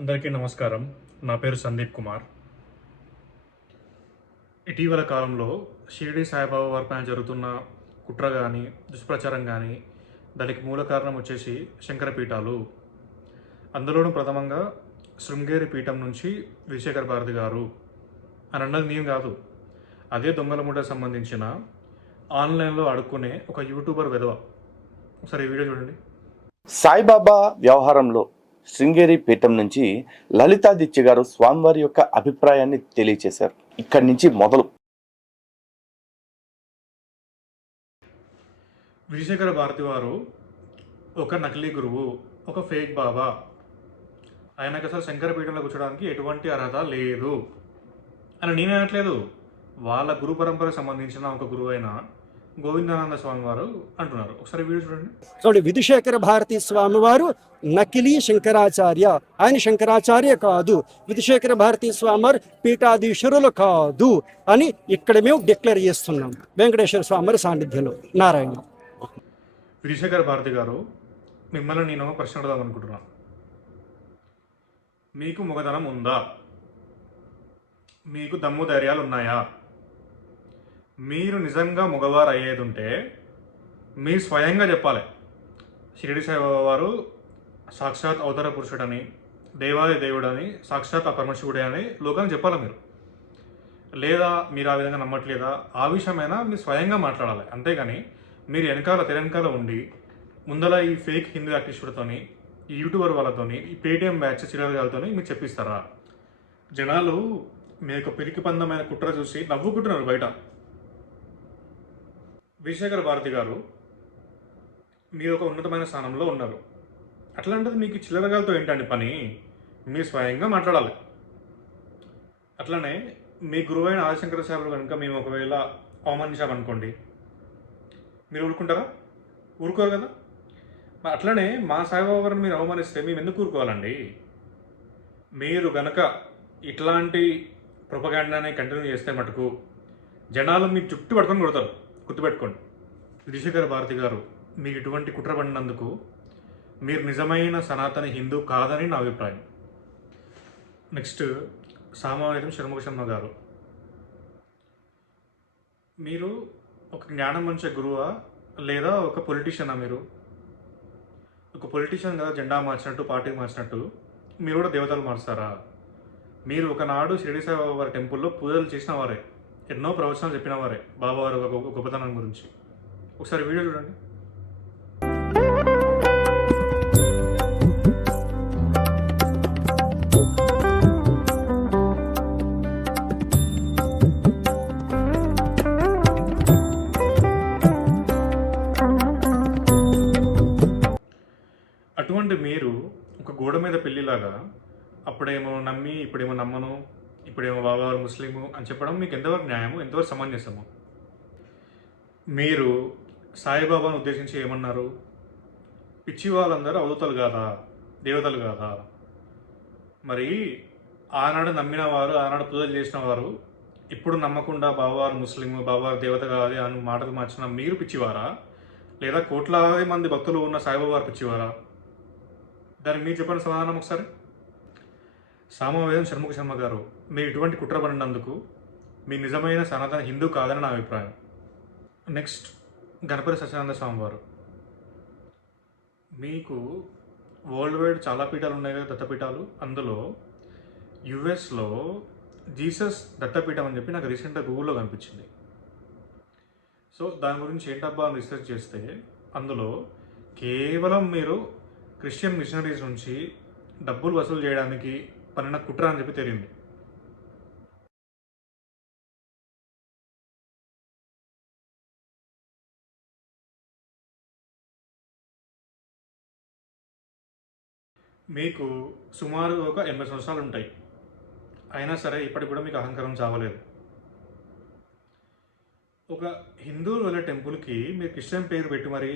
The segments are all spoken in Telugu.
అందరికీ నమస్కారం. నా పేరు సందీప్ కుమార్. ఇటీవల కాలంలో షిరిడి సాయిబాబా వారి పైన జరుగుతున్న కుట్ర కానీ, దుష్ప్రచారం కానీ, దానికి మూల కారణం వచ్చేసి శంకర పీఠాలు. అందులోనూ ప్రథమంగా శృంగేరి పీఠం నుంచి విజయశేఖర్ భారతి గారు అని అన్నది నేను కాదు. అదే దొంగల ముఠకు సంబంధించిన ఆన్లైన్లో అడుక్కునే ఒక యూట్యూబర్ వెధవ. ఒకసారి ఈ వీడియో చూడండి. సాయిబాబా వ్యవహారంలో శృంగేరి పీఠం నుంచి లలితాదిత్య గారు స్వామివారి యొక్క అభిప్రాయాన్ని తెలియచేశారు. ఇక్కడి నుంచి మొదలు. విజయశేఖర భారతి వారు ఒక నకిలీ గురువు, ఒక ఫేక్ బాబా. ఆయనకు అసలు శంకర పీఠంలో కూర్చోడానికి ఎటువంటి అర్హత లేదు అని నేను అనట్లేదు. వాళ్ళ గురు పరంపరకు సంబంధించిన ఒక గురువు అయిన గోవిందానంద స్వామి వారు అంటున్నారు. ఒకసారి వీడియో చూడండి. విధుశేఖర భారతి స్వామి వారు నకిలీ శంకరాచార్య, ఆయన శంకరాచార్య కాదు, విధుశేఖర భారతి స్వామి వారు పీఠాధీశ్వరులు కాదు అని ఇక్కడ మేము డిక్లేర్ చేస్తున్నాం వెంకటేశ్వర స్వామి వారి సాన్నిధ్యంలో. నారాయణ. విధుశేఖర భారతి గారు, మిమ్మల్ని నేను ప్రశ్న అడదాం అనుకుంటున్నాను. మీకు మొగదనం ఉందా? మీకు దమ్ము ధైర్యాలు ఉన్నాయా? మీరు నిజంగా మగవారు అయ్యేది ఉంటే మీరు స్వయంగా చెప్పాలి. షిరిడి సాయిబాబా వారు సాక్షాత్ అవతార పురుషుడని, దేవాది దేవుడని, సాక్షాత్ ఆ పరమశివుడే అని లోకానికి చెప్పాలి మీరు. లేదా మీరు ఆ విధంగా నమ్మట్లేదా, ఆ విషయమైనా మీరు స్వయంగా మాట్లాడాలి. అంతేగాని మీరు తెరెనకాల ఉండి ముందల ఈ ఫేక్ హిందూ యాక్టివిస్టులతోని, ఈ యూట్యూబర్ వాళ్ళతోని, ఈ పేటీఎం బ్యాచ్ చిల్లరగాలతోని మీరు చెప్పిస్తారా? జనాలు మీ యొక్క పిరికి పందమైన కుట్ర చూసి నవ్వుకుంటున్నారు బయట. విజయశేఖర భారతి గారు, మీరు ఒక ఉన్నతమైన స్థానంలో ఉన్నారు. అట్లాంటిది మీకు చిల్లరగాలతో ఏంటండి పని? మీరు స్వయంగా మాట్లాడాలి. అట్లనే మీ గురువైన ఆదిశంకర సాయిబాబు కనుక మేము ఒకవేళ అవమానించామనుకోండి, మీరు ఊరుకుంటారా? ఊరుకోరు కదా. అట్లనే మా సాయిబాబా గారిని మీరు అవమానిస్తే మేము ఎందుకు ఊరుకోవాలండి? మీరు గనక ఇట్లాంటి ప్రొపగాండాని కంటిన్యూ చేస్తే మటుకు జనాలు మీ చుట్టూ పట్టుకొని కొడతారు. గుర్తుపెట్టుకోండి. విజయశేఖర భారతి గారు, మీకు ఇటువంటి కుట్ర పడినందుకు మీరు నిజమైన సనాతన హిందూ కాదని నా అభిప్రాయం. నెక్స్ట్, సామవేదం షణ్ముఖ శర్మ గారు, మీరు ఒక జ్ఞానం మంచే గురువా లేదా ఒక పొలిటీషియనా? మీరు ఒక పొలిటీషియన్ కదా, జెండా మార్చినట్టు, పార్టీ మార్చినట్టు మీరు కూడా దేవతలు మారుస్తారా? మీరు ఒకనాడు షిరిడి సాయిబాబా వారి టెంపుల్లో పూజలు చేసిన వారే, ఎన్నో ప్రవచనాలు చెప్పిన వారే బాబా వారి గొప్పతనం గురించి. ఒకసారి వీడియో చూడండి. అటువంటి మీరు ఒక గోడ మీద పెళ్లిలాగా అప్పుడేమో నమ్మి ఇప్పుడేమో నమ్మను, ఇప్పుడేమో బాబావారు ముస్లిము అని చెప్పడం మీకు ఎంతవరకు న్యాయము, ఎంతవరకు సమంజసము? మీరు సాయిబాబాను ఉద్దేశించి ఏమన్నారు? పిచ్చి వాళ్ళందరూ అవధూతలు కాదా, దేవతలు కాదా? మరి ఆనాడు నమ్మిన వారు, ఆనాడు పూజలు చేసిన వారు ఇప్పుడు నమ్మకుండా బాబావారు ముస్లిము, బాబావారు దేవత కాదు అని మాటలు మార్చిన మీరు పిచ్చివారా? లేదా కోట్లాది మంది భక్తులు ఉన్న సాయిబాబా వారు పిచ్చివారా? దానికి మీరు చెప్పిన సమాధానం ఒకసారి. సామవేదం షణ్ముఖ శర్మ గారు, మీరు ఇటువంటి కుట్ర పడినందుకు మీ నిజమైన సనాతన హిందూ కాదని నా అభిప్రాయం. నెక్స్ట్, గణపతి సత్యానంద స్వామి వారు, మీకు వరల్డ్ వైడ్ చాలా పీఠాలు ఉన్నాయి కదా, దత్తపీఠాలు. అందులో యుఎస్లో జీసస్ దత్తపీఠం అని చెప్పి నాకు రీసెంట్గా గూగుల్లో కనిపించింది. సో దాని గురించి ఏంటబ్బా అని రీసెర్చ్ చేస్తే అందులో కేవలం మీరు క్రిస్టియన్ మిషనరీస్ నుంచి డబ్బులు వసూలు చేయడానికి పనిన కుట్ర అని చెప్పి తెలియంది. మీకు సుమారు ఒక 80 సంవత్సరాలు ఉంటాయి. అయినా సరే ఇప్పటికి కూడా మీకు అహంకారం చావలేదు. ఒక హిందువులు వెళ్ళే టెంపుల్కి మీరు క్రిస్టియన్ పేరు పెట్టి మరి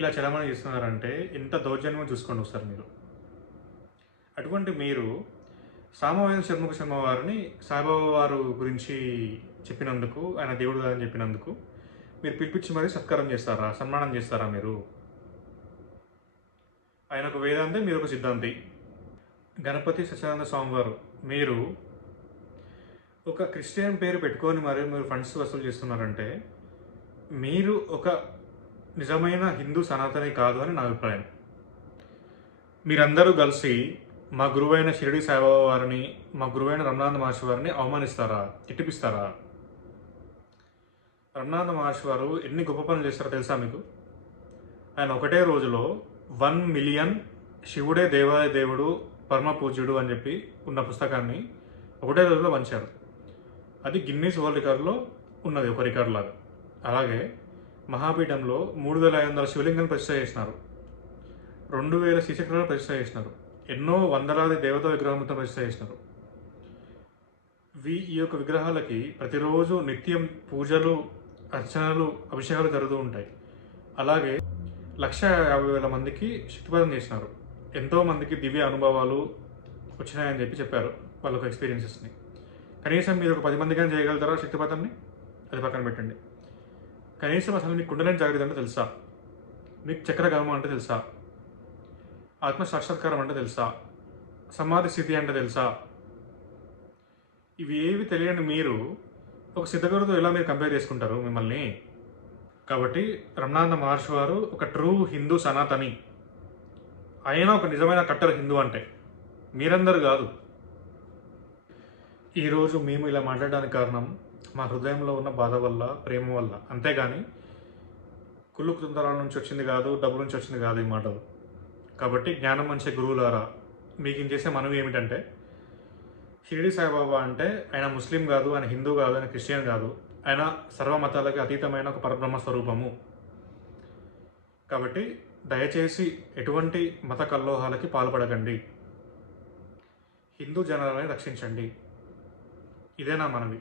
ఇలా చలామణి చేస్తున్నారంటే ఎంత దౌర్జన్యం చూసుకోండి ఒకసారి మీరు. అటువంటి మీరు సామవేద షణ్ముఖ శర్మ వారిని సాయిబాబా వారు గురించి చెప్పినందుకు, ఆయన దేవుడు అని చెప్పినందుకు మీరు పిలిపించి మరీ సత్కారం చేస్తారా, సన్మానం చేస్తారా? మీరు ఆయన ఒక వేదాంతి, మీరు ఒక సిద్ధాంతి. గణపతి సత్యానంద స్వామి వారు, మీరు ఒక క్రిస్టియన్ పేరు పెట్టుకొని మరి మీరు ఫండ్స్ వసూలు చేస్తున్నారంటే మీరు ఒక నిజమైన హిందూ సనాతని కాదు అని నా అభిప్రాయం. మీరందరూ కలిసి మా గురువైన షిరిడి సాయిబాబా వారిని, మా గురువైన రమణానంద మహర్షి వారిని అవమానిస్తారా, తిట్టిపిస్తారా? రమణానంద మహర్షి వారు ఎన్ని గొప్ప పనులు చేస్తారో తెలుసా మీకు? ఆయన ఒకటే రోజులో 1 మిలియన్ శివుడే దేవాయ దేవుడు పరమ పూజ్యుడు అని చెప్పి ఉన్న పుస్తకాన్ని ఒకటే రోజులో పంచారు. అది గిన్నీస్ వరల్డ్ రికార్డులో ఉన్నది, ఒక రికార్డు లాగా. అలాగే మహాపీఠంలో 3500 శివలింగాన్ని ప్రతిష్ఠ చేసినారు, 2000 శ్రీచక్రాలను ప్రతిష్ఠ చేసినారు, ఎన్నో వందలాది దేవతా విగ్రహాలతో ప్రతిష్ఠ చేసినారు. ఈ యొక్క విగ్రహాలకి ప్రతిరోజు నిత్యం పూజలు, అర్చనలు, అభిషేకాలు జరుగుతూ ఉంటాయి. అలాగే 150,000 మందికి శక్తిపాతం చేసినారు. ఎంతోమందికి దివ్య అనుభవాలు వచ్చినాయని చెప్పి చెప్పారు వాళ్ళ ఎక్స్పీరియన్సెస్ని. కనీసం మీరు ఒక 10 మందికైనా చేయగలుగుతారా శక్తిపాతాన్ని? అది పక్కన పెట్టండి. కనీసం అసలు మీకు కుండలిని జాగ్రత్త అంటే తెలుసా? మీకు చక్రగమనం అంటే తెలుసా? ఆత్మ సాక్షాత్కారం అంటే తెలుసా? సమాధి స్థితి అంటే తెలుసా? ఇవి ఏవి తెలియని మీరు ఒక సిద్ధగురుతో ఎలా మీరు కంపేర్ చేసుకుంటారు మిమ్మల్ని? కాబట్టి రమణానంద మహర్షి వారు ఒక ట్రూ హిందూ సనాతని. ఆయన ఒక నిజమైన కట్టర్ హిందూ అంటే మీరందరూ కాదు. ఈరోజు మేము ఇలా మాట్లాడడానికి కారణం మా హృదయంలో ఉన్న బాధ వల్ల, ప్రేమ వల్ల. అంతేగాని కుళ్ళు కుతంత్రాల నుంచి వచ్చింది కాదు, డబ్బు నుంచి వచ్చింది కాదు ఈ మాటలు. కాబట్టి జ్ఞానం మంచి గురువులారా, మీకు చేసే మనవి ఏమిటంటే, షిరిడి సాయిబాబా అంటే ఆయన ముస్లిం కాదు, ఆయన హిందూ కాదు, ఆయన క్రిస్టియన్ కాదు, ఆయన సర్వమతాలకి అతీతమైన ఒక పరబ్రహ్మ స్వరూపము. కాబట్టి దయచేసి ఎటువంటి మత కల్లోహాలకి పాల్పడకండి, హిందూ జనాలని రక్షించండి. ఇదే నా మనవి.